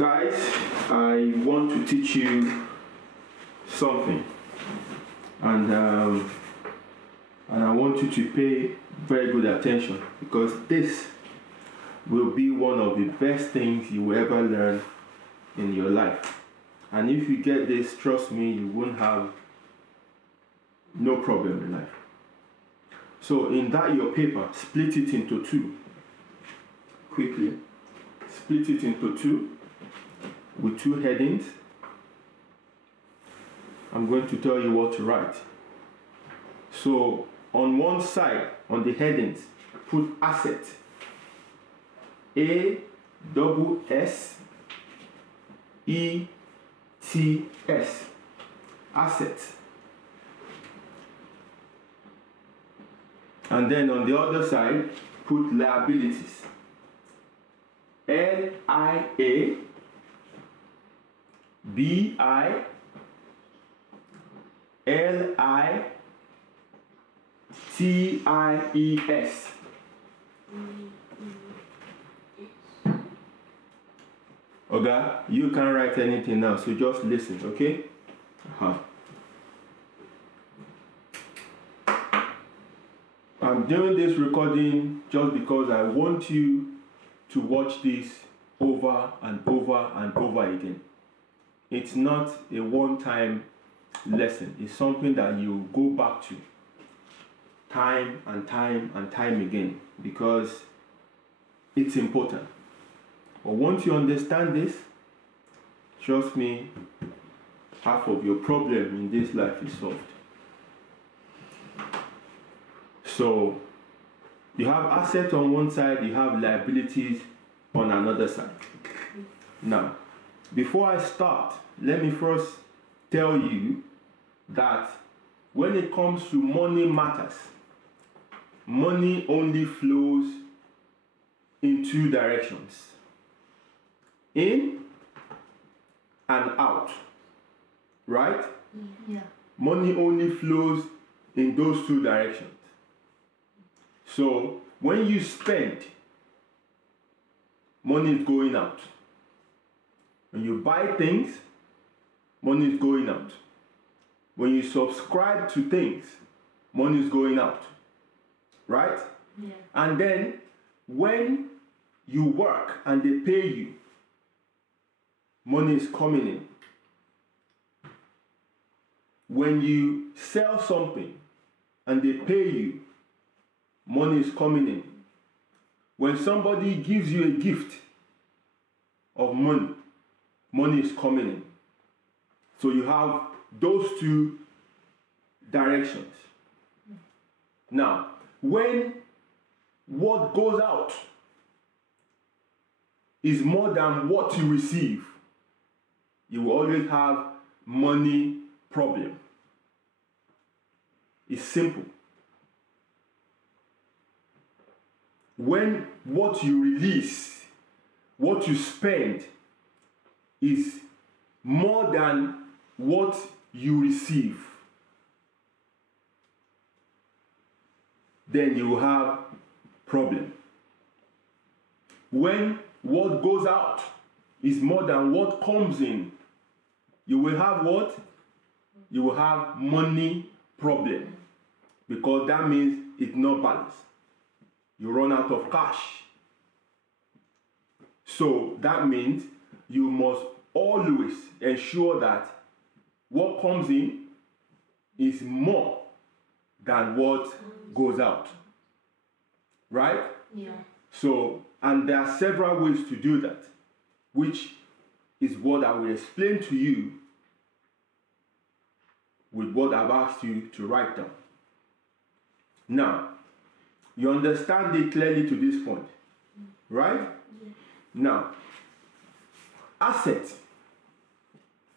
Guys, I want to teach you something, and I want you to pay very good attention, because this will be one of the best things you will ever learn in your life. And if you get this, trust me, you won't have no problem in life. So in that your paper, split it into two. Quickly split it into two with two headings. I'm going to tell you what to write. So on one side, on the headings, put asset. A-S-S-E-T-S. Asset. And then on the other side, put liabilities. L-I-A-B-I-L-I-T-I-E-S. Okay, you can't write anything now, so just listen, okay? I'm doing this recording just because I want you to watch this over and over and over again. It's not a one-time lesson. It's something that you go back to time and time and time again, because it's important. But once you understand this, trust me, half of your problem in this life is solved. So you have assets on one side, you have liabilities on another side. Now, before I start, let me first tell you that when it comes to money matters, money only flows in two directions: in and out. Right? Yeah. Money only flows in those two directions. So when you spend, money is going out. When you buy things, money is going out. When you subscribe to things, money is going out. Right? Yeah. And then when you work and they pay you, money is coming in. When you sell something and they pay you, money is coming in. When somebody gives you a gift of money, money is coming in. So you have those two directions. Now, when what goes out is more than what you receive, you will always have money problem. It's simple. When what you release, what you spend, is more than what you receive, then you will have problem. When what goes out is more than what comes in, you will have what? You will have money problem, because that means it's not balanced. You run out of cash. So that means you must always ensure that what comes in is more than what goes out. Right? Yeah. So, and there are several ways to do that, which is what I will explain to you with what I've asked you to write down. Now, you understand it clearly to this point, right? Yeah. Now, asset,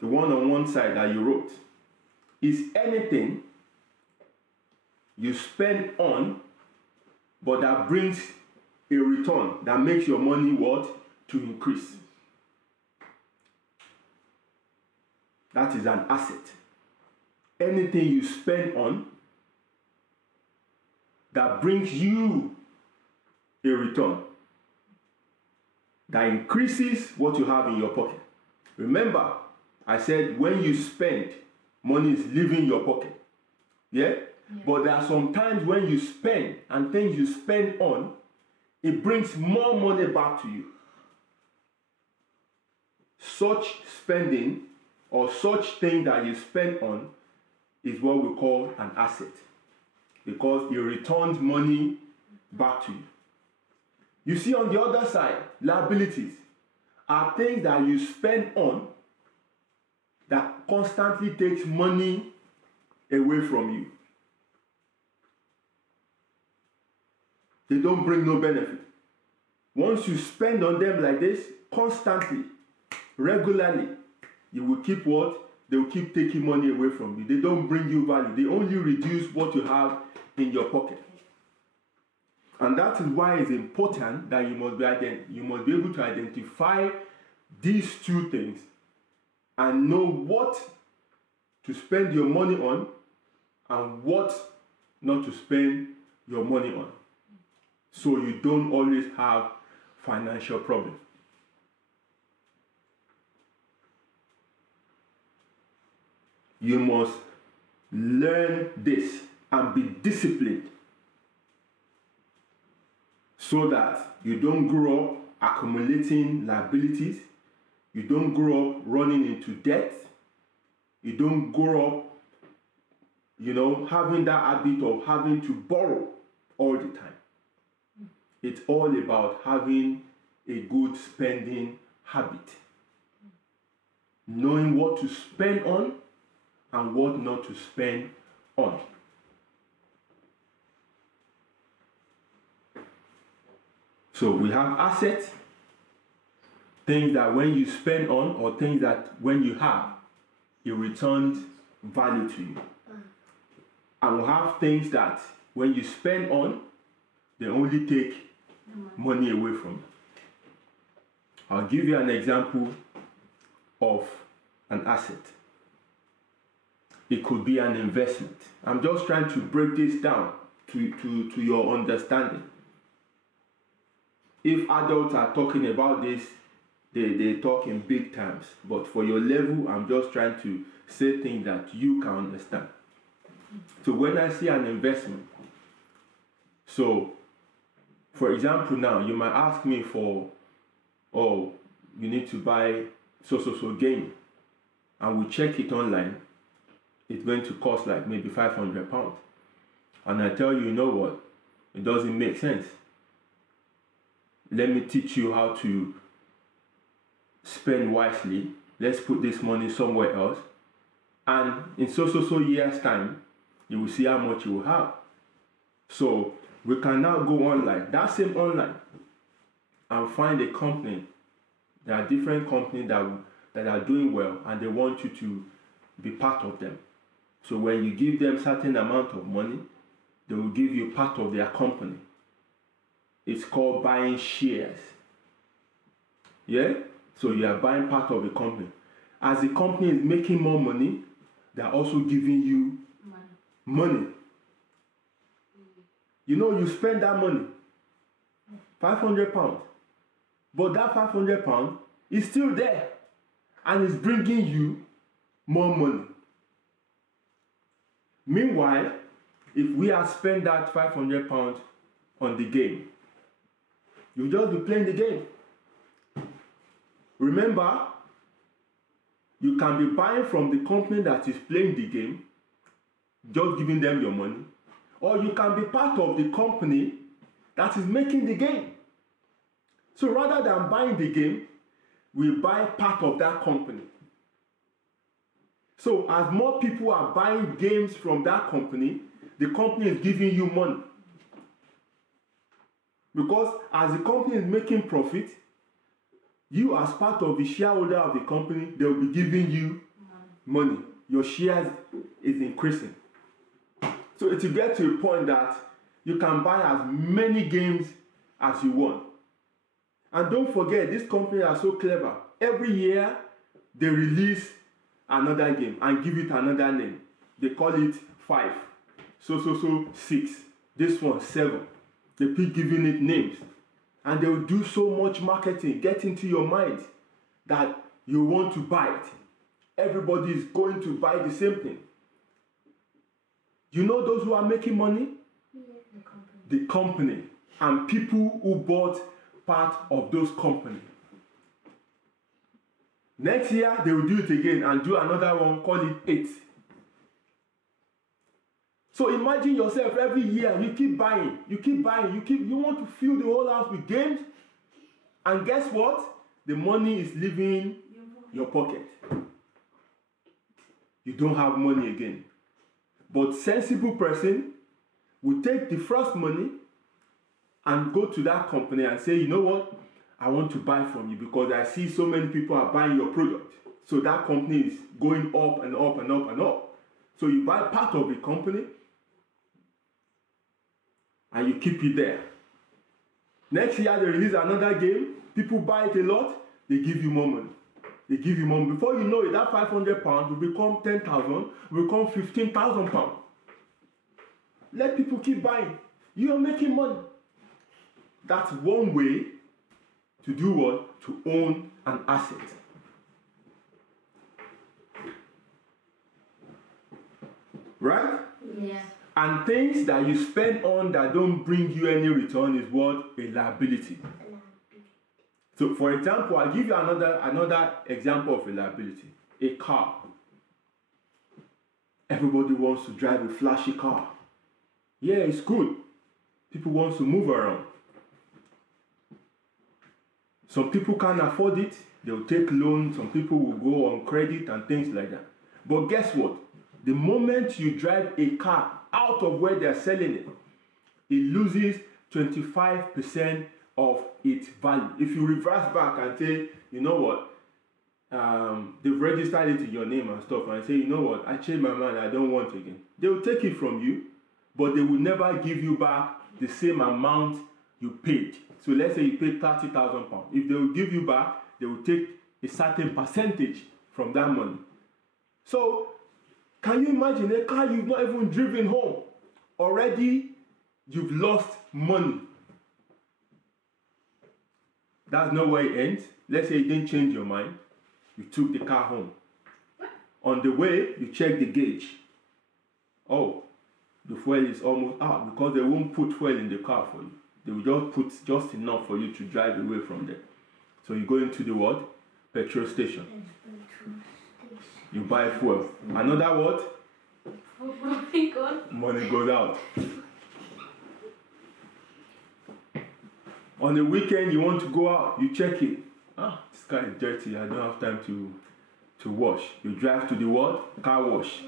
the one on one side that you wrote, is anything you spend on, but that brings a return that makes your money what? To increase. That is an asset. Anything you spend on that brings you a return. that increases what you have in your pocket. Remember, I said when you spend, money is leaving your pocket. Yeah? But there are some times when you spend and things you spend on, it brings more money back to you. Such spending or such thing that you spend on is what we call an asset, because it returns money back to you. You see, on the other side, liabilities are things that you spend on that constantly takes money away from you. They don't bring no benefit. Once you spend on them like this, constantly, regularly, you will keep what? They will keep taking money away from you. They don't bring you value. They only reduce what you have in your pocket. And that is why it's important that you must be able to identify these two things and know what to spend your money on and what not to spend your money on, so you don't always have financial problems. You must learn this and be disciplined so that you don't grow up accumulating liabilities, you don't grow up running into debt, you don't grow up, having that habit of having to borrow all the time. It's all about having a good spending habit, knowing what to spend on and what not to spend on. So we have assets, things that when you spend on, or things that when you have, it returns value to you. And we have things that when you spend on, they only take money away from you. I'll give you an example of an asset. It could be an investment. I'm just trying to break this down to your understanding. If adults are talking about this, they talk in big terms. But for your level, I'm just trying to say things that you can understand. So when I see an investment, so for example now, you might ask me for, you need to buy so game, and we check it online, it's going to cost like maybe £500. And I tell you, you know what? It doesn't make sense. Let me teach you how to spend wisely. Let's put this money somewhere else. And in so years' time, you will see how much you will have. So we can now go online, that same online, and find a company. There are different companies that are doing well, and they want you to be part of them. So when you give them certain amount of money, they will give you part of their company. It's called buying shares. Yeah? So you are buying part of the company. As the company is making more money, they are also giving you money. You spend that money, £500, but that £500 is still there and is bringing you more money. Meanwhile, if we had spent that £500 on the game, you'll just be playing the game. Remember, you can be buying from the company that is playing the game, just giving them your money, or you can be part of the company that is making the game. So rather than buying the game, we buy part of that company. So as more people are buying games from that company, the company is giving you money. Because as the company is making profit, you as part of the shareholder of the company, they will be giving you money. Your shares is increasing. So it will get to a point that you can buy as many games as you want. And don't forget, these companies are so clever. Every year, they release another game and give it another name. They call it 5. So 6. This one 7. They keep giving it names. And they will do so much marketing, get into your mind that you want to buy it. Everybody is going to buy the same thing. You know those who are making money? Yeah, the company. The company and people who bought part of those companies. Next year, they will do it again and do another one, call it 8. So imagine yourself every year, you keep buying, you want to fill the whole house with games. And guess what? The money is leaving your pocket. You don't have money again. But sensible person will take the first money and go to that company and say, you know what? I want to buy from you because I see so many people are buying your product. So that company is going up and up and up and up. So you buy part of the company and you keep it there. Next year they release another game. People buy it a lot. They give you more money. They give you more. Before you know it, that £500 will become 10,000, will become £15,000. Let people keep buying. You are making money. That's one way to do what? To own an asset. Right? Yeah. And things that you spend on that don't bring you any return is what? A liability. So for example, I'll give you another example of a liability. A car. Everybody wants to drive a flashy car. Yeah, it's good. People want to move around. Some people can't afford it. They'll take loans. Some people will go on credit and things like that. But guess what? The moment you drive a car out of where they're selling it, it loses 25% of its value. If you reverse back and say, you know what, they've registered it in your name and stuff, and say, you know what, I changed my mind, I don't want it again. They will take it from you, but they will never give you back the same amount you paid. So let's say you paid £30,000. If they will give you back, they will take a certain percentage from that money. So, can you imagine a car you've not even driven home? Already, you've lost money. That's not where it ends. Let's say you didn't change your mind. You took the car home. On the way, you check the gauge. Oh, the fuel is almost out because they won't put fuel in the car for you. They will just put just enough for you to drive away from there. So you go into the what? Petrol station. You buy fuel. Another what? Money goes out. On the weekend, you want to go out, you check it. This car is dirty, I don't have time to wash. You drive to the what? Car wash.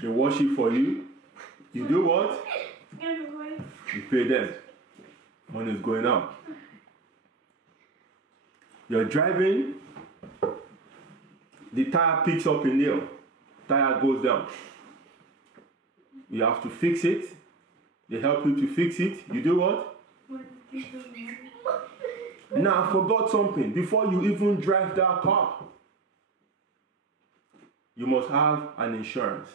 They wash it for you. You do what? You pay them. Money is going out. You're driving, the tire picks up a nail. Tire goes down. You have to fix it. They help you to fix it. You do what? Now, I forgot something. Before you even drive that car, you must have an insurance.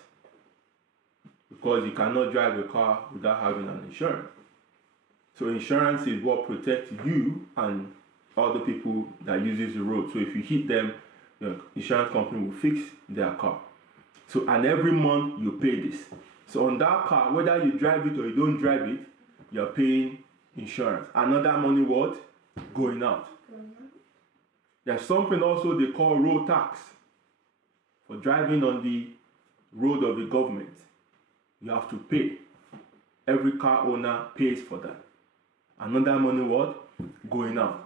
Because you cannot drive a car without having an insurance. So insurance is what protects you and other people that uses the road. So if you hit them, your insurance company will fix their car. So, and every month you pay this. So on that car, whether you drive it or you don't drive it, you're paying insurance. Another money what? Going out. There's something also they call road tax. For driving on the road of the government, you have to pay. Every car owner pays for that. Another money what? Going out.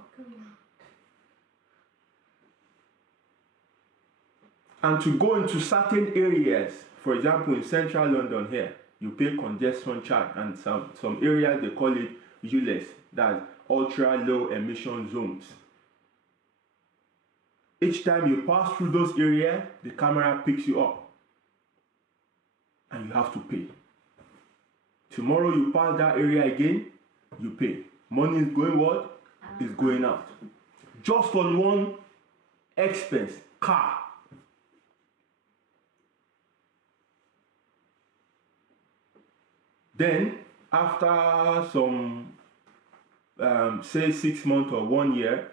And to go into certain areas, for example, in central London here, you pay congestion charge, and some areas they call it ULEZ, that's ultra low emission zones. Each time you pass through those areas, the camera picks you up and you have to pay. Tomorrow you pass that area again, you pay. Money is going what? Is going out. Just on one expense, car. Then, after some say 6 months or 1 year,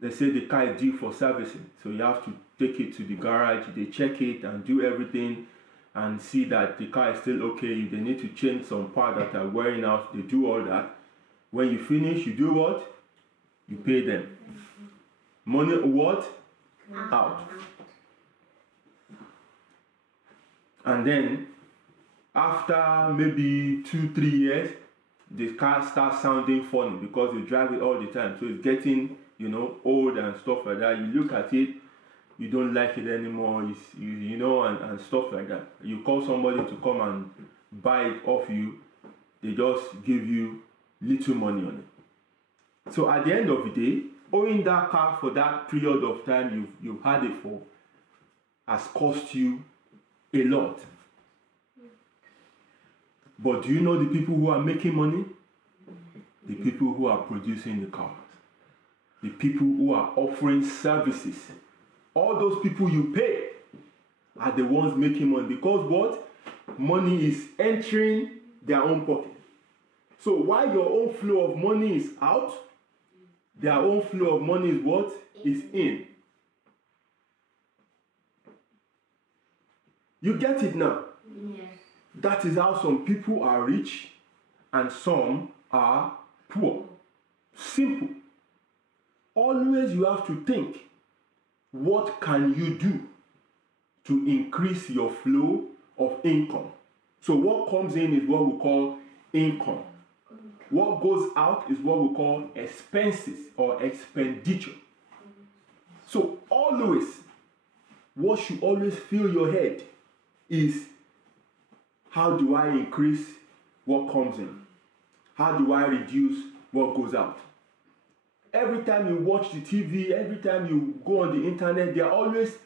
they say the car is due for servicing. So you have to take it to the garage, they check it and do everything and see that the car is still okay. If they need to change some parts that are wearing out, they do all that. When you finish, you do what? You pay them. Money what? Out. And then after maybe 2-3 years, the car starts sounding funny because you drive it all the time. So it's getting, old and stuff like that. You look at it, you don't like it anymore, and stuff like that. You call somebody to come and buy it off you, they just give you little money on it. So at the end of the day, owning that car for that period of time you've had it for has cost you a lot. But do you know the people who are making money? The people who are producing the cars. The people who are offering services. All those people you pay are the ones making money, because what? Money is entering their own pocket. So while your own flow of money is out, their own flow of money is what? Is in. You get it now? Yes. That is how some people are rich and some are poor. Simple. Always you have to think, what can you do to increase your flow of income? So what comes in is what we call income. What goes out is what we call expenses or expenditure. So always, what should always fill your head is, how do I increase what comes in? How do I reduce what goes out? Every time you watch the TV, every time you go on the internet, they are always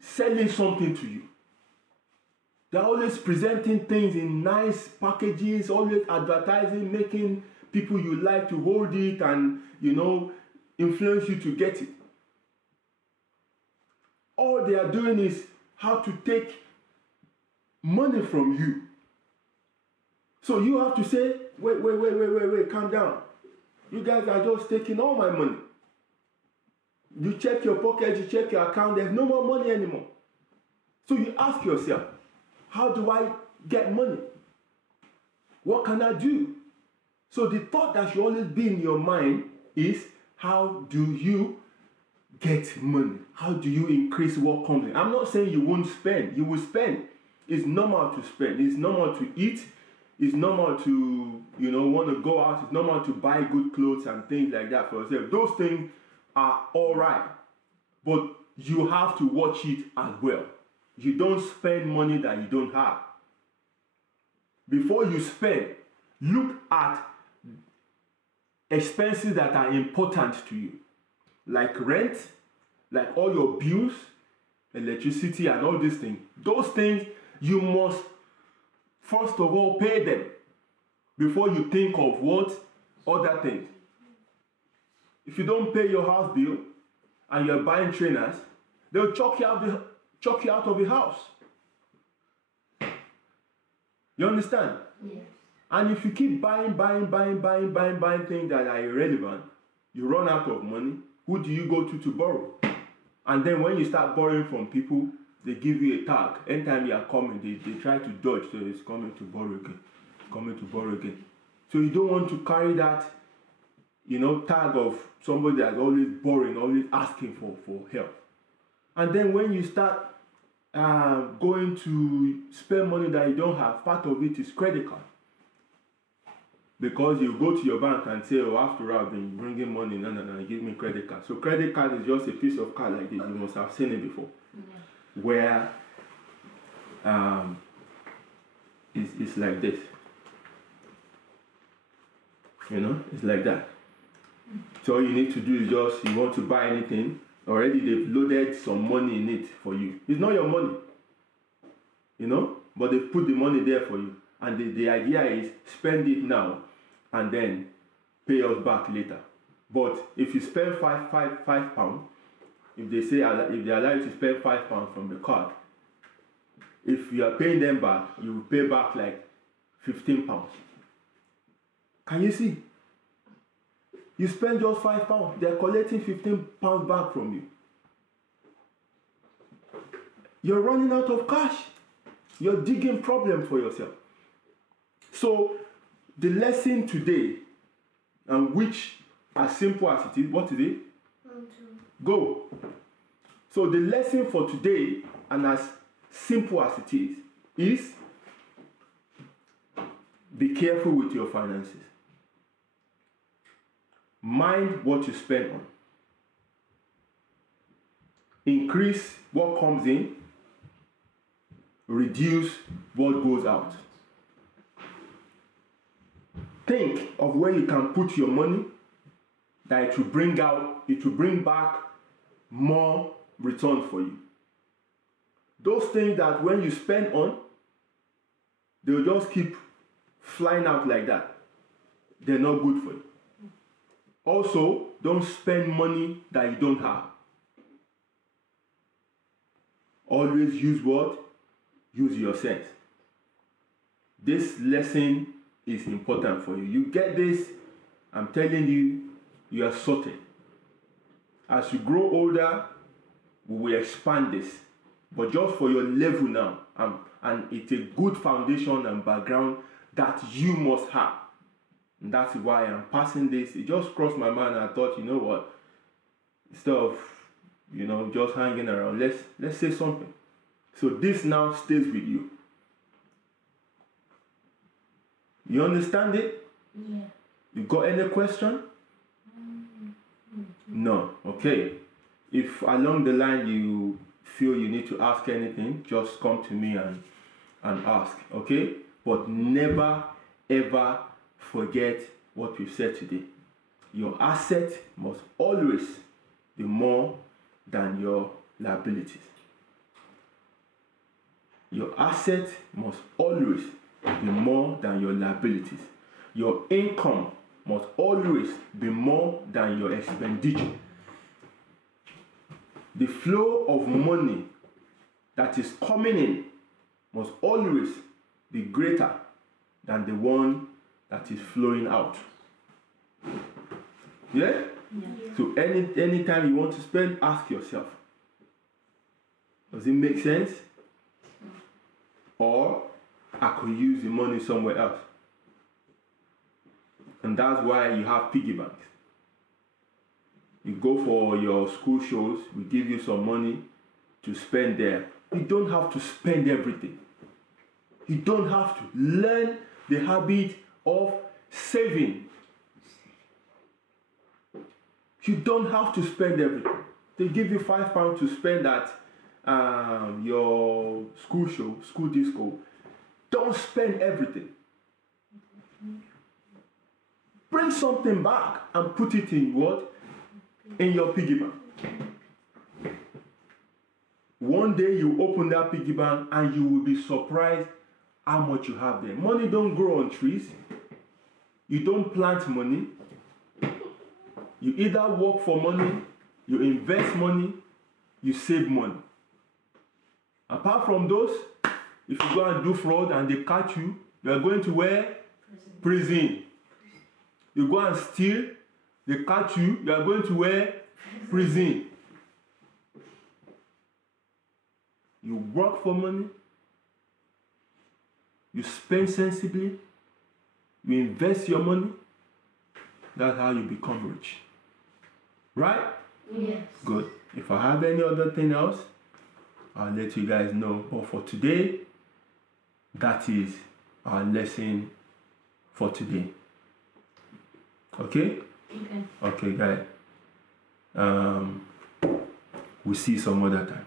selling something to you. They're always presenting things in nice packages, always advertising, making people you like to hold it and, influence you to get it. All they are doing is how to take money from you. So you have to say, wait, calm down. You guys are just taking all my money. You check your pocket, you check your account, there's no more money anymore. So you ask yourself, how do I get money? What can I do? So the thought that should always be in your mind is, how do you get money? How do you increase what comes in? I'm not saying you won't spend. You will spend. It's normal to spend. It's normal to eat. It's normal to, want to go out. It's normal to buy good clothes and things like that for yourself. Those things are all right. But you have to watch it as well. You don't spend money that you don't have. Before you spend, look at expenses that are important to you. Like rent, like all your bills, electricity and all these things. Those things, you must first of all pay them before you think of what? Other things. If you don't pay your house bill and you're buying trainers, they'll chuck you out of the house. You understand? Yes. And if you keep buying things that are irrelevant, you run out of money. Who do you go to borrow? And then when you start borrowing from people, they give you a tag. Anytime you are coming, they try to dodge, so it's coming to borrow again. So you don't want to carry that, tag of somebody that's always borrowing, always asking for help. And then when you start going to spend money that you don't have, part of it is credit card. Because you go to your bank and say, after all, I've been bringing money, no, give me credit card. So credit card is just a piece of card like this. You must have seen it before. Yeah. Where it's like this. It's like that. So all you need to do is just, you want to buy anything, already they've loaded some money in it for you. It's not your money, but they've put the money there for you. And the idea is, spend it now and then pay us back later. But if you spend five pounds, if they allow you to spend £5 from the card, if you are paying them back, you will pay back like £15. Can you see? You spend just £5, they're collecting £15 back from you. You're running out of cash. You're digging problem for yourself. So the lesson today, and which as simple as it is, what is it? Go. So the lesson for today, and as simple as it is be careful with your finances. Mind what you spend on. Increase what comes in. Reduce what goes out. Think of where you can put your money that it will bring back more return for you. Those things that when you spend on, they'll just keep flying out like that. They're not good for you. Also, don't spend money that you don't have. Always use what? Use your sense. This lesson is important for you. You get this, I'm telling you, you are sorted. As you grow older, we will expand this. But just for your level now, and it's a good foundation and background that you must have. And that's why I'm passing this. It just crossed my mind and I thought, you know what? Instead of, just hanging around, let's say something. So this now stays with you. You understand it? Yeah. You got any question? No. Okay. If along the line you feel you need to ask anything, just come to me and ask. Okay? But never ever forget what we've said today. Your asset must always be more than your liabilities. Your asset must always be more than your liabilities. Your income must always be more than your expenditure. The flow of money that is coming in must always be greater than the one that is flowing out. Yeah? So anytime you want to spend, ask yourself, does it make sense? Or I could use the money somewhere else. And that's why you have piggy banks. You go for your school shows, we give you some money to spend there. You don't have to spend everything. You don't have to. Learn the habit of saving. You don't have to spend everything. They give you £5 to spend at your school show, school disco. Don't spend everything. Bring something back and put it in what? In your piggy bank. One day you open that piggy bank and you will be surprised how much you have there. Money don't grow on trees. You don't plant money. You either work for money, you invest money, you save money. Apart from those, if you go and do fraud and they catch you, you are going to where? Prison. You go and steal, they catch you, you are going to where? Prison. You work for money, you spend sensibly, you invest your money, that's how you become rich. Right? Yes. Good. If I have any other thing else, I'll let you guys know. But for today, that is our lesson for today. Okay? Okay. Okay, guys. We'll see you some other time.